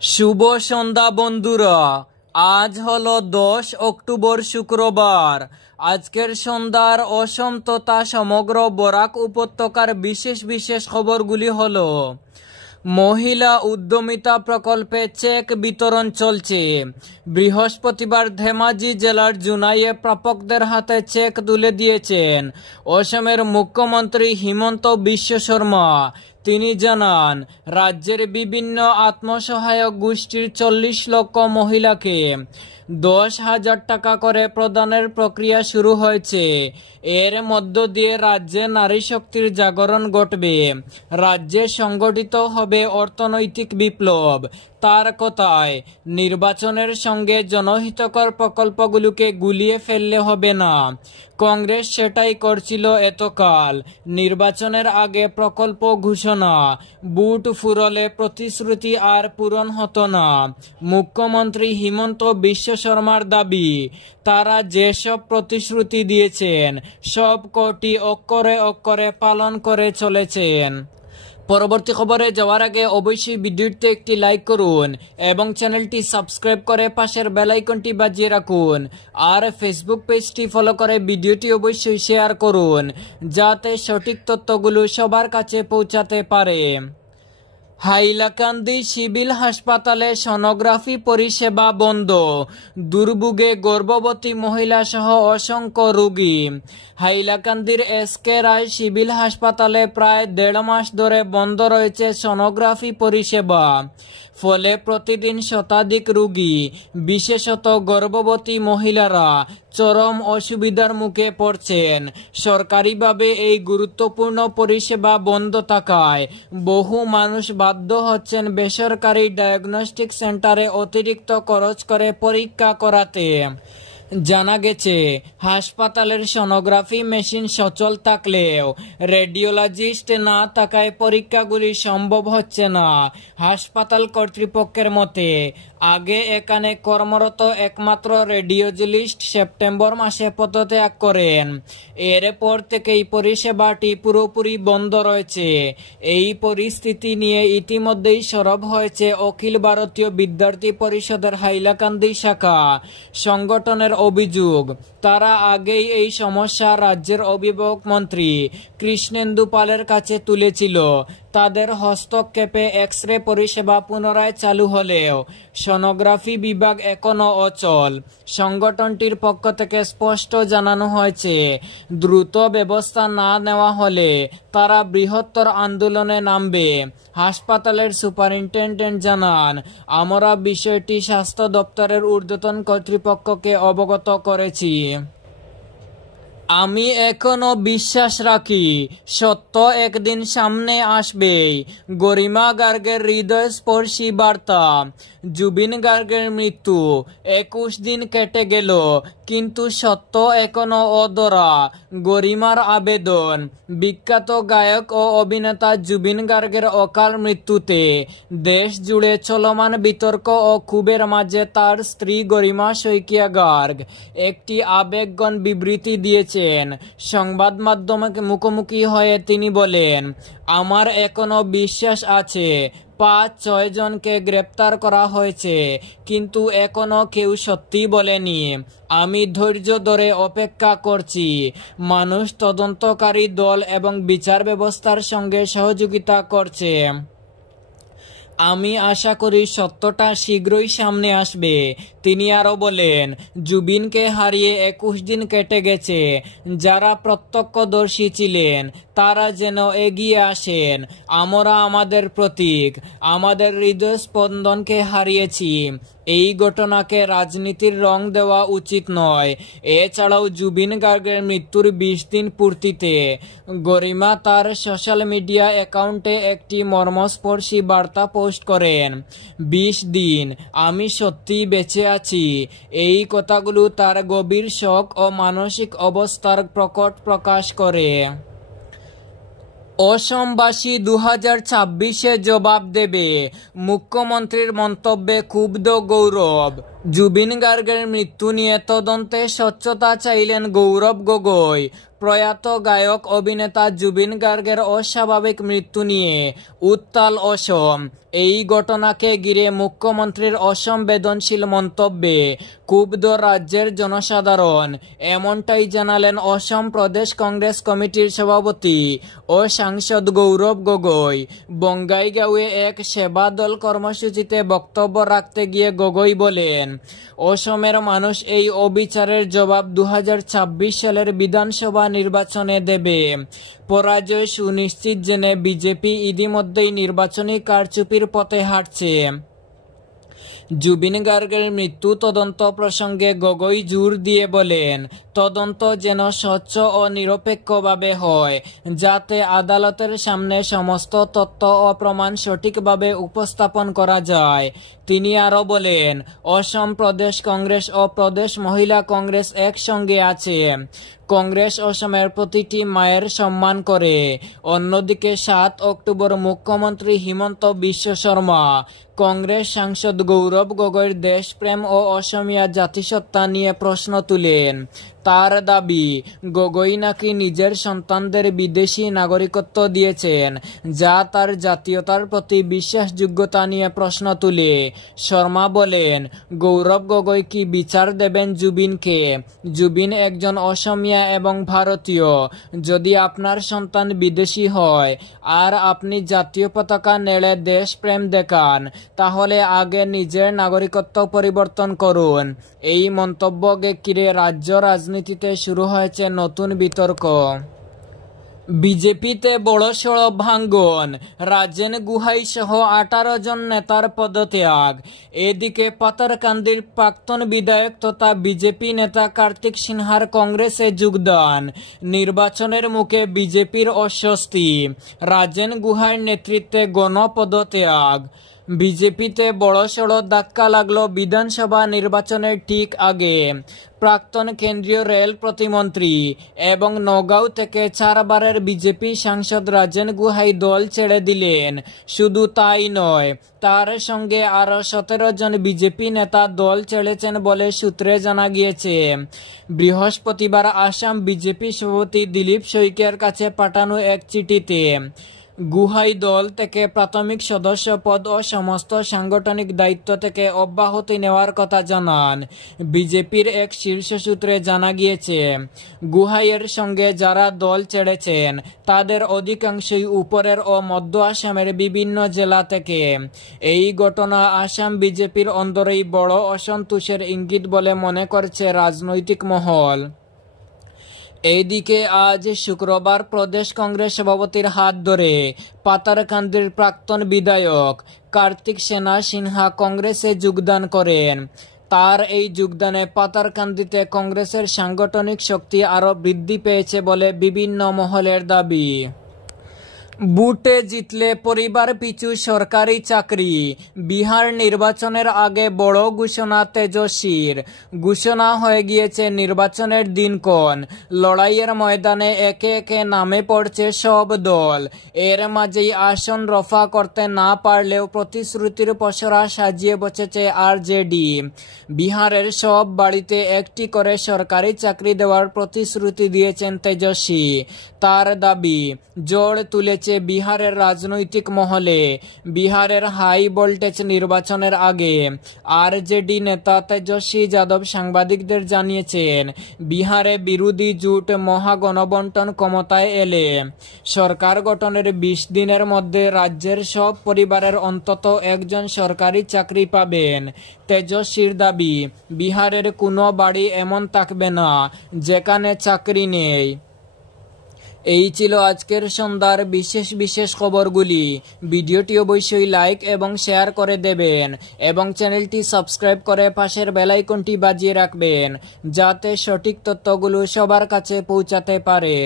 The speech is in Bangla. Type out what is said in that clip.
शुभ सन्ध्या बंधुरा आज हलो 10 अक्टोबर शुक्रवार। आजकेर सन्ध्यार असम तथा समग्र बराक उपत्यकार विशेष विशेष खबरगुली हलो महिला उद्यमिता प्रकल्पे चेक वितरण चलছে। बृहस्पतिवार धेमाजी জেলার জুনাইয়ে প্রাপকদের হাতে চেক তুলে দিয়েছেন অসমের মুখ্যমন্ত্রী হিমন্ত বিশ্ব শর্মা। তিনি জানান রাজ্যের বিভিন্ন আত্মসহায়ক গোষ্ঠীর 40 লক্ষ মহিলাকে 10,000 টাকা করে প্রদানের প্রক্রিয়া শুরু হয়েছে। এর মধ্য দিয়ে রাজ্যে নারী শক্তির জাগরণ ঘটবে, রাজ্যে সংগঠিত হবে অর্থনৈতিক বিপ্লব। তার কথায় নির্বাচনের সঙ্গে জনহিতকর প্রকল্পগুলোকে গুলিয়ে ফেললে হবে না। কংগ্রেস সেটাই করছিল এতকাল। নির্বাচনের আগে প্রকল্প ঘোষণা, বুট ফুরলে প্রতিশ্রুতি আর পূরণ হতো না। মুখ্যমন্ত্রী হিমন্ত বিশ্ব শর্মার দাবি তারা যেসব প্রতিশ্রুতি দিয়েছেন সব কটি অক্ষরে অক্ষরে পালন করে চলেছেন। পরবর্তী খবরে যাওয়ার আগে অবশ্যই ভিডিওতে একটি লাইক করুন এবং চ্যানেলটি সাবস্ক্রাইব করে পাশের বেল আইকনটি বাজিয়ে রাখুন। আর ফেসবুক পেজটি ফলো করে ভিডিওটি অবশ্যই শেয়ার করুন যাতে সঠিক তথ্যগুলো সবার কাছে পৌঁছাতে পারে। হাইলাকান্দি সিভিল হাসপাতালে সোনোগ্রাফি পরিষেবা বন্ধ, দুর্ভোগে গর্ভবতী মহিলা সহ অসংখ্য রোগী। হাইলাকান্দির এসকে রায় সিভিল হাসপাতালে প্রায় 1.5 মাস ধরে বন্ধ রয়েছে সোনোগ্রাফি পরিষেবা। ফলে প্রতিদিন শতাধিক রোগী বিশেষত গর্ভবতী মহিলারা চরম অসুবিধার মুখে পড়ছেন। সরকারিভাবে এই গুরুত্বপূর্ণ পরিষেবা বন্ধ থাকায় বহু মানুষ বাধ্য হচ্ছেন বেসরকারি ডায়াগনস্টিক সেন্টারে অতিরিক্ত খরচ করে পরীক্ষা করাতে। জানা গেছে হাসপাতালের সোনোগ্রাফি মেশিন সচল থাকলেও রেডিওলজিস্ট না থাকায় পরীক্ষাগুলি সম্ভব হচ্ছে না। হাসপাতাল কর্তৃপক্ষের মতে আগে এখানে কর্মরত একমাত্র রেডিওলজিস্ট সেপ্টেম্বর মাসে পদত্যাগ করেন। এরপর থেকেই পরিষেবাটি পুরোপুরি বন্ধ রয়েছে। এই পরিস্থিতি নিয়ে ইতিমধ্যেই সরব হয়েছে অখিল ভারতীয় বিদ্যার্থী পরিষদের হাইলাকান্দি শাখা সংগঠনের অভিযোগ। তারা আগেই এই সমস্যা রাজ্যের অভিভাবক মন্ত্রী কৃষ্ণেন্দু পালের কাছে তুলেছিল। তাদের হস্তক্ষেপে এক্স-রে পরিষেবা পুনরায় চালু হলেও সোনোগ্রাফি বিভাগ এখনো অচল। সংগঠনটির পক্ষ থেকে স্পষ্ট জানানো হয়েছে দ্রুত ব্যবস্থা না নেওয়া হলে তারা বৃহত্তর আন্দোলনে নামবে। হাসপাতালের সুপারিনটেন্ডেন্ট জানান, আমরা বিষয়টি স্বাস্থ্য দপ্তরের ঊর্ধ্বতন কর্তৃপক্ষকে অবগত করেছি। আমি এখনো বিশ্বাস রাখি সত্য একদিন সামনে আসবেই। গরিমা গার্গের হৃদয়স্পর্শী বার্তা। জুবিন গার্গের মৃত্যু 21 দিন কেটে গেল কিন্তু সত্য এখনো অধরা। গরিমার আবেদন। বিখ্যাত গায়ক ও অভিনেতা জুবিন গার্গের অকাল মৃত্যুতে দেশ জুড়ে চলমান বিতর্ক ও ক্ষোভের মাঝে তার স্ত্রী গরিমা শইকিয়া গার্গ একটি আবেগঘন বিবৃতি দিয়েছেন। সংবাদ মাধ্যমে মুখোমুখি হয়ে তিনি বলেন, আমার এখনো বিশ্বাস আছে 5-6 জনকে গ্রেপ্তার করা হয়েছে কিন্তু এখনো কেউ সত্যি বলেনি। আমি ধৈর্য ধরে অপেক্ষা করছি। মানুষ তদন্তকারী দল এবং বিচার ব্যবস্থার সঙ্গে সহযোগিতা করছে। আমি আশা করি সত্যটা শীঘ্রই সামনে আসবে। তিনি আরো বলেন, জুবিনকে হারিয়ে 21 দিন কেটে গেছে। যারা প্রত্যক্ষদর্শী ছিলেন তারা যেন এগিয়ে আসেন। আমরা আমাদের প্রতীক, আমাদের হৃদয় স্পন্দনকে হারিয়েছি। এই ঘটনাকে রাজনীতির রং দেওয়া উচিত নয়। এছাড়াও জুবিন গার্গের মৃত্যুর 20 দিন পূর্তিতে গরিমা তার সোশ্যাল মিডিয়া অ্যাকাউন্টে একটি মর্মস্পর্শী বার্তা পোস্ট করেন। 20 দিন আমি সত্যিই বেঁচে আছি। এই কথাগুলো তার গভীর শোক ও মানসিক অবস্থার প্রকট প্রকাশ করে। অসমবাসী 2026-এ জবাব দেবে, মুখ্যমন্ত্রীর মন্তব্যে ক্ষুব্ধ গৌরব। জুবিন গার্গের মৃত্যু নিয়ে তদন্তে স্বচ্ছতা চাইলেন গৌরব গগৈ। প্রয়াত গায়ক অভিনেতা জুবিন গার্গের অস্বাভাবিক মৃত্যু নিয়ে উত্তাল অসম। এই ঘটনাকে ঘিরে মুখ্যমন্ত্রীর অসংবেদনশীল মন্তব্যে ক্ষুব্ধ রাজ্যের জনসাধারণ। এমনটাই জানালেন অসম প্রদেশ কংগ্রেস কমিটির সভাপতি ও সাংসদ গৌরব গগৈ। বঙ্গাইগাঁওয়ে এক সেবা দল কর্মসূচিতে বক্তব্য রাখতে গিয়ে গগৈ বলেন, অসমের মানুষ এই অবিচারের জবাব 2026 সালের বিধানসভা নির্বাচনে দেবে। পরাজয় সুনিশ্চিত জেনে বিজেপি ইতিমধ্যেই নির্বাচনী কারচুপির পথে হাঁটছে। জুবিন গার্গের মৃত্যু তদন্ত প্রসঙ্গে গগৈ জোর দিয়ে বলেন, তদন্ত যেন স্বচ্ছ ও নিরপেক্ষভাবে হয়, যাতে আদালতের সামনে সমস্ত তথ্য ও প্রমাণ সঠিকভাবে উপস্থাপন করা যায়। তিনি আরও বলেন, অসম প্রদেশ কংগ্রেস ও প্রদেশ মহিলা কংগ্রেস একসঙ্গে আছে। কংগ্রেস অসমের প্রতিটি মায়ের সম্মান করে। অন্যদিকে 7 অক্টোবর মুখ্যমন্ত্রী হিমন্ত বিশ্ব শর্মা কংগ্রেস সাংসদ গৌরব গগৈর দেশপ্রেম ও অসমীয়া জাতিসত্তা নিয়ে প্রশ্ন তুলেন। তার দাবি, গগৈ নাকি নিজের সন্তানদের বিদেশি নাগরিকত্ব দিয়েছেন, যা তার জাতীয়তার প্রতি বিশ্বাসযোগ্যতা নিয়ে প্রশ্ন তুলে। শর্মা বলেন, গৌরব গগৈ কি বিচার দেবেন জুবিনকে? জুবিন একজন অসমিয়া এবং ভারতীয়। যদি আপনার সন্তান বিদেশি হয় আর আপনি জাতীয় পতাকা নেড়ে দেশপ্রেম দেখান, তাহলে আগে নিজের নাগরিকত্ব পরিবর্তন করুন। এই মন্তব্যকে ঘিরে রাজ্য রাজনীতিতে শুরু হয়েছে নতুন বিতর্ক। বিজেপিতে বড়সড় ভাঙ্গন, রাজেন গুহাই সহ 18 জন নেতার পদত্যাগ। এদিকে পাতারকান্দির প্রাক্তন বিধায়ক তথা বিজেপি নেতা কার্তিক সিনহার কংগ্রেসে যোগদান। নির্বাচনের মুখে বিজেপির অস্বস্তি, রাজেন গুহার নেতৃত্বে গণপদত্যাগ। বিজেপিতে বড়সড় ধাক্কা লাগলো বিধানসভা নির্বাচনের ঠিক আগে। প্রাক্তন কেন্দ্রীয় রেল প্রতিমন্ত্রী এবং নগাঁও থেকে 4 বারের বিজেপি সাংসদ রাজেন গুহাই দল ছেড়ে দিলেন। শুধু তাই নয়, তার সঙ্গে আরও 17 জন বিজেপি নেতা দল ছেড়েছেন বলে সূত্রে জানা গিয়েছে। বৃহস্পতিবার আসাম বিজেপি সভাপতি দিলীপ শইকিয়ার কাছে পাঠানো এক চিঠিতে গুহাই দল থেকে প্রাথমিক সদস্য পদ ও সমস্ত সাংগঠনিক দায়িত্ব থেকে অব্যাহতি নেওয়ার কথা জানান। বিজেপির এক শীর্ষ সূত্রে জানা গিয়েছে, গুহাইয়ের সঙ্গে যারা দল ছেড়েছেন তাদের অধিকাংশই উপরের ও মধ্য আসামের বিভিন্ন জেলা থেকে। এই ঘটনা আসাম বিজেপির অন্দরেই বড় অসন্তোষের ইঙ্গিত বলে মনে করছে রাজনৈতিক মহল। এইদিকে আজ শুক্রবার প্রদেশ কংগ্রেস সভাপতির হাত ধরে পাতারকান্দির প্রাক্তন বিধায়ক কার্তিক সিনহা কংগ্রেসে যোগদান করেন। তার এই যোগদানে পাতারকান্দিতে কংগ্রেসের সাংগঠনিক শক্তি আরও বৃদ্ধি পেয়েছে বলে বিভিন্ন মহলের দাবি। বুটে জিতলে পরিবার পিছু সরকারি চাকরি, বিহার নির্বাচনের আগে বড় ঘোষণা তেজস্বীর। ঘোষণা হয়ে গিয়েছে নির্বাচনের দিনক্ষণ। লড়াইয়ের ময়দানে একে একে নামে পড়ছে সব দল। এর মাঝেই আসন রফা করতে না পারলেও প্রতিশ্রুতির পসরা সাজিয়ে বসেছে আরজেডি। বিহারের সব বাড়িতে একটি করে সরকারি চাকরি দেওয়ার প্রতিশ্রুতি দিয়েছেন তেজস্বী। তার দাবি, জোর তুলেছে বিহারের রাজনৈতিক মহলে। বিহারের হাই ভোল্টেজ নির্বাচনের আগে আরজেডি নেতা তেজস্বী যাদব সাংবাদিকদের জানিয়েছেন, বিহারে বিরোধী জোট মহাগণবন্টন ক্ষমতায় এলে সরকার গঠনের 20 দিনের মধ্যে রাজ্যের সব পরিবারের অন্তত একজন সরকারি চাকরি পাবেন। তেজস্বীর দাবি, বিহারের কোনো বাড়ি এমন থাকবে না যেখানে চাকরি নেই। এই ছিল আজকের সন্ধ্যার বিশেষ খবরগুলি। ভিডিওটি অবশ্যই লাইক এবং শেয়ার করে দেবেন এবং চ্যানেলটি সাবস্ক্রাইব করে পাশের বেল আইকনটি বাজিয়ে রাখবেন, যাতে সঠিক তথ্যগুলো সবার কাছে পৌঁছাতে পারে।